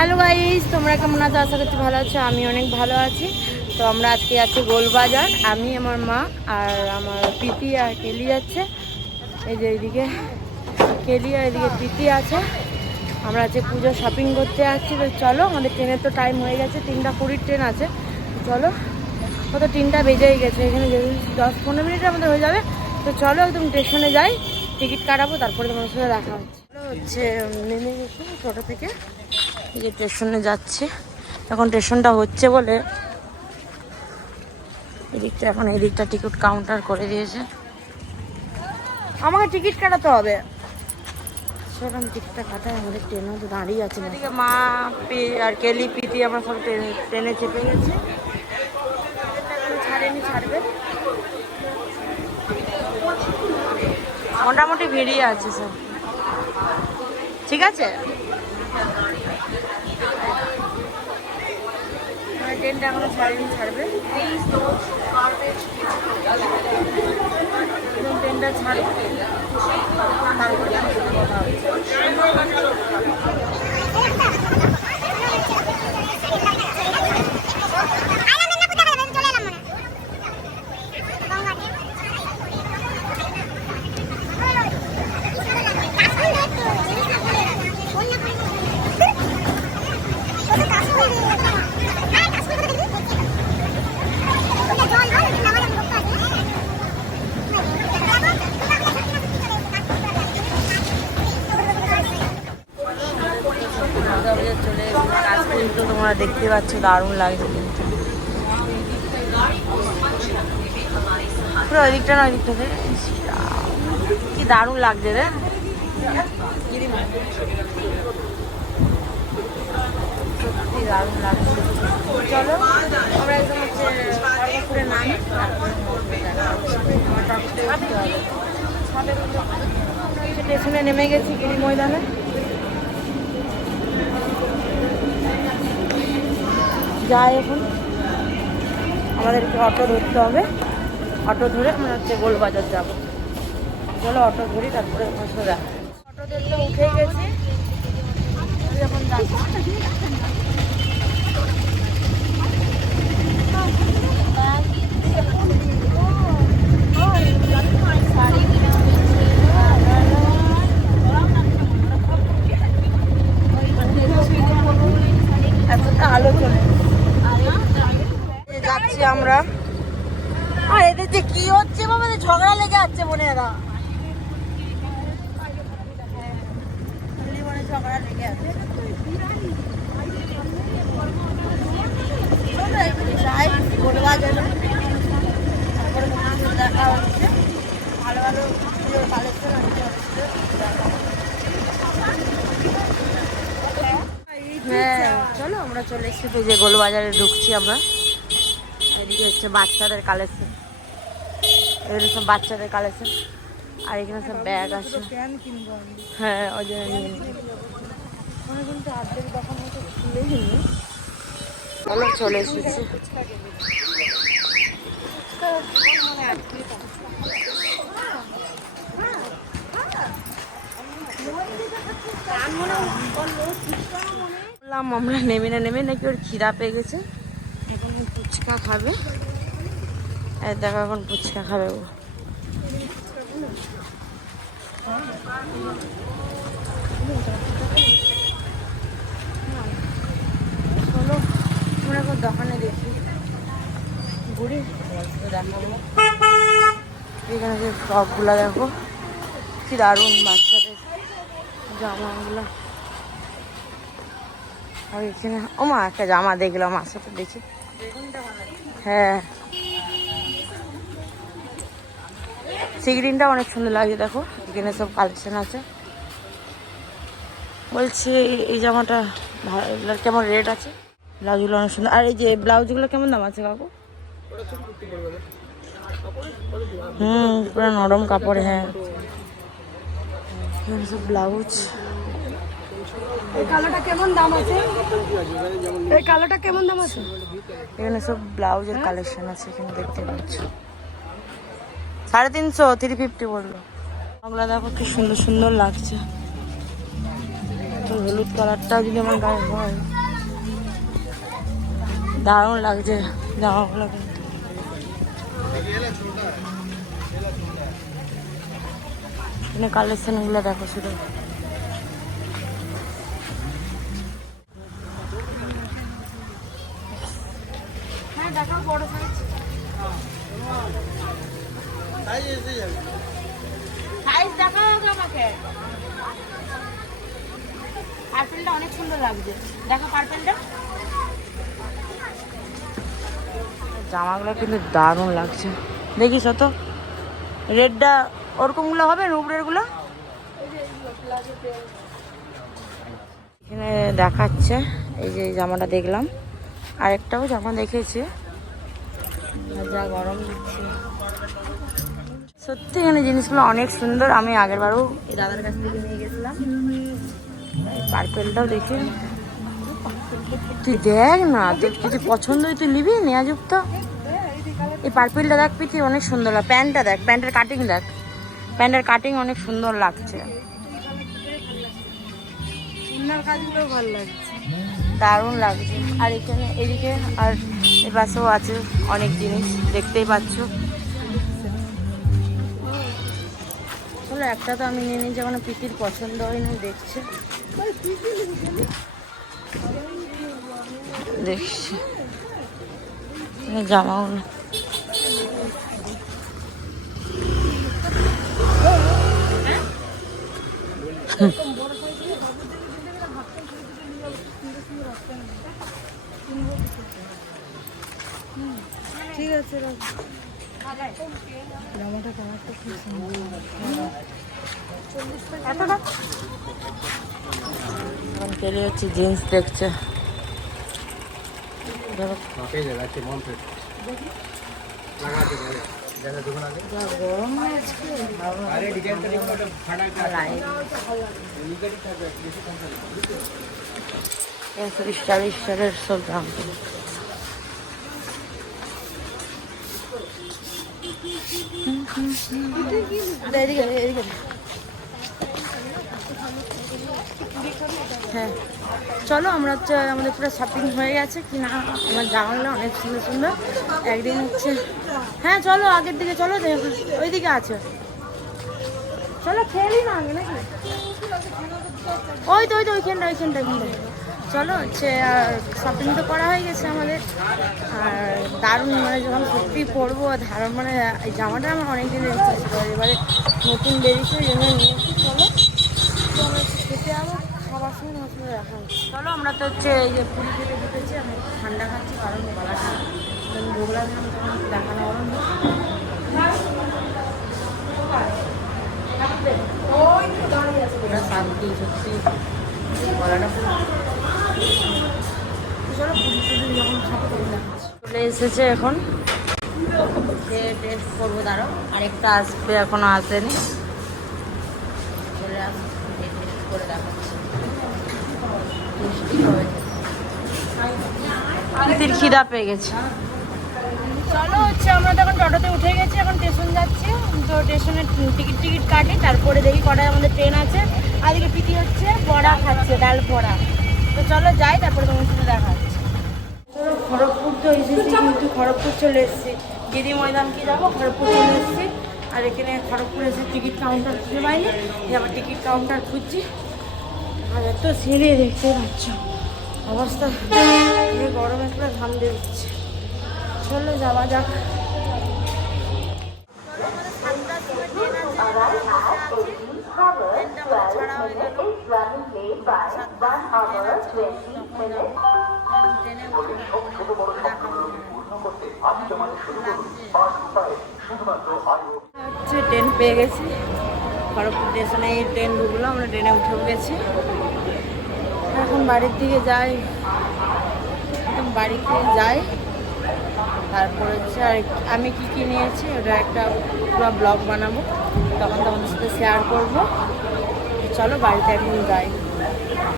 Hello guys, তোমরা কেমন আছো? আশা করছি ভালো আছো, আমি অনেক ভালো আছি। তো আমরা আজকে আছি গোলবাজার। আমি, আমার মা আর আমার প্রীতি আর কেলি যাচ্ছে। এই যে এইদিকে কেলি আর এদিকে প্রীতি আছে। আমরা আজকে পুজো শপিং করতে আসছি। তো চলো, আমাদের ট্রেনের তো টাইম হয়ে গেছে। তিনটা কুড়ির ট্রেন আছে। চলো, কত তিনটা বেজেই গেছে। এখানে দশ পনেরো মিনিটের আমাদের হয়ে যাবে। তো চলো একদম স্টেশনে যাই। টিকিট কাটাবো, তারপরে তোমার সাথে দেখা হচ্ছে। হচ্ছে নেমে গেছি টোটো থেকে। এই যে স্টেশনে যাচ্ছে। এখন স্টেশনটা হচ্ছে বলে এদিকটা এখন এদিকটা টিকিট কাউন্টার করে দিয়েছে। আমাকে টিকিট কাটাতে হবে। সেরকম টিকিটটা কাটায় আমাদের ট্রেনও তো দাঁড়িয়ে আছে। এদিকে মা পি আর কেলি পিতি আমরা সব ট্রেনে ট্রেনে চেপে গেছি। ছাড়েনি ছাড়বে। মোটামুটি ভিড়ই আছে সব। ঠিক আছে? ট্রেনটা এখনও ছাড়েনি ছাড়বে। ট্রেনটা ছাড়বে। কথা হচ্ছে। তোমরা দেখতে পাচ্ছ, দারুণ লাগছে কিন্তু। পুরো ওই না ওই দিকটা থেকে কি দারুণ লাগছে রে। লাগছে। চলো একদম হচ্ছে নেমে গেছি গিরি ময়দানে যাই এখন। আমাদেরকে অটো ধরতে হবে। অটো ধরে আমরা হচ্ছে গোলবাজার যাব। চলো অটো ধরি, তারপরে সোজা অটো ধরতে উঠে গেছি। এখন যাচ্ছি এখন তো আলো চলে যাচ্ছি আমরা। আর এদের যে কি হচ্ছে বাবা ঝগড়া লেগে যাচ্ছে মনে এরা ঝগড়া লেগে আছে যাই, তারপরে দেখা হচ্ছে ভালো ভালো কালেকশন আছে হ্যাঁ চলো আমরা চলে এসেছি। যে গোলবাজারে ঢুকছি আমরা। এদিকে হচ্ছে বাচ্চাদের কালেকশন এগুলো সব বাচ্চাদের কালেকশন আর এখানে সব ব্যাগ আছে। হ্যাঁ ওই জন্য চলো চলে এসেছি। বললাম আমরা নেমে না নেমে নাকি ওর খিদা পেয়ে গেছে। ফুচকা খাবে। এই দেখো এখন ফুচকা খাবে ও। চলো, আমরা দোকানে দেখি। ঘুরি দেখাবো। এখানে যে ফ্রকগুলো দেখো, কি দারুণ বাচ্চাদের জামাগুলো। আর এখানে ও মা একটা জামা দেখলাম আসো তো দেখি। হ্যাঁ। সি গ্রিনটা অনেক সুন্দর লাগছে, দেখো। এখানে সব কালেকশন আছে। বলছি, এই জামাটা ভালো কেমন রেট আছে? ব্লাউজগুলো অনেক সুন্দর। আর এই যে ব্লাউজগুলো কেমন দাম আছে কাকু? হুম, পুরো নরম কাপড় হ্যাঁ। সব ব্লাউজ। এখানে সব ব্লাউজের কালেকশন আছে, এখানে দেখতে পাচ্ছ। সাড়ে তিনশো থ্রি ফিফটি বলল। ওগুলো দেখো কি সুন্দর সুন্দর লাগছে। হলুদ কালারটা যদি আমার গায়ে হয়, দারুণ লাগছে জামাগুলো কিন্তু। কালেকশনগুলো দেখো শুধু। অনেক সুন্দর লাগছে। দেখো জামাগুলো কিন্তু দারুণ লাগছে। দেখিস তো রেডটা ওরকমগুলো হবে নুবরেরগুলো এখানে দেখাচ্ছে, এই যে জামাটা দেখলাম। আরেকটাও জামা দেখেছি। যা গরম দিচ্ছে। সত্যি এখানে জিনিসগুলো অনেক সুন্দর। আমি আগের বারও এই দাদার কাছ থেকে নিয়ে গেছিলাম। পার্পেলটাও দেখি তুই দেখ না যদি পছন্দ হয় তুই নিবি? নেওয়া যুক্ত। এই পার্পেলটা দেখ পিঠি অনেক সুন্দর লাগে প্যান্টটা দেখ প্যান্টের কাটিং দেখ। প্যান্টের কাটিং অনেক সুন্দর লাগছে। ভালো লাগছে। দারুণ লাগছে। আর এখানে এদিকে আর এ পাশেও আছে অনেক জিনিস দেখতেই পাচ্ছ। চলো একটা তো আমি নিয়ে নিয়েছি কোনো পিতির পছন্দ হয় না দেখছে। দেখছি। এখানে জামাগুলো ঠিক আছে জামাটা কালারটা খুব সুন্দর। জিন্স দেখছে। সব দাম। হ্যাঁ। চলো, আমরা হচ্ছে আমাদের পুরো শপিং হয়ে গেছে কি না আমার জামাগুলো অনেক সুন্দর সুন্দর। একদিন হচ্ছে হ্যাঁ চলো, আগের দিকে চলো ওই দিকে আছে। চলো খেলি না আগে নাকি? ওই তো ওই তো ওইখানটা ওইখানটা ওইখানটা চলো হচ্ছে শপিং তো করা হয়ে গেছে আমাদের। আর দারুণ মানে যখন সত্যি পরবো, ধারণ মানে এই জামাটা আমার অনেক ছিল এবারে নতুন বেরিয়েছে এই জন্য নিয়েছি চলো। চলো, খেতে যাব খাবার সময় মশলা রাখা চলো, আমরা তো হচ্ছে এই যে পুরী খেতে ঢুকেছি আমরা ঠান্ডা খাচ্ছি, কারণ গলাটা যখন ভোগ লাগলাম তখন একটু দেখানো গরম ওটা শান্তি, সত্যি। চলো এসেছে এখন। খেয়ে টেস্ট করব দাঁড়ো আরেকটা আসবে এখনও আসেনি। খিদা পেয়ে গেছে। চলো হচ্ছে, আমরা তো এখন টোটোতে উঠে গেছি, এখন স্টেশন যাচ্ছি। তো স্টেশনের টিকিট টিকিট কাটি, তারপরে দেখি কটায় আমাদের ট্রেন আছে। এদিকে পিটি হচ্ছে বড়া খাচ্ছে, ডাল বড়া। তো চলো যাই, তারপরে তোমার সাথে দেখা হচ্ছে। খড়গপুর তো এসেছি, কিন্তু খড়গপুর চলে এসেছি। দিদি ময়দান কি যাব, খড়গপুর চলে এসেছি। আর এখানে খড়গপুর এসে টিকিট কাউন্টার খুঁজে পাইনি আবার টিকিট কাউন্টার খুঁজছি। আর এত সিঁড়ি দেখতে পাচ্ছ, অবস্থা। গরমে পুরো ঘাম দিয়ে দিচ্ছে চলো যাওয়া যাক। ট্রেন পেয়ে গেছি। খড়গপুর স্টেশনে এই ট্রেন ঢুকলো আমরা ট্রেনে উঠে গেছি। এখন বাড়ির দিকে যাই। বাড়িতে যাই। তারপর হচ্ছে আর আমি কি কী নিয়েছি ওটা একটা পুরো ব্লগ বানাবো। তখন তোমাদের সাথে শেয়ার করব। চলো বাড়িতে একদিন যাই।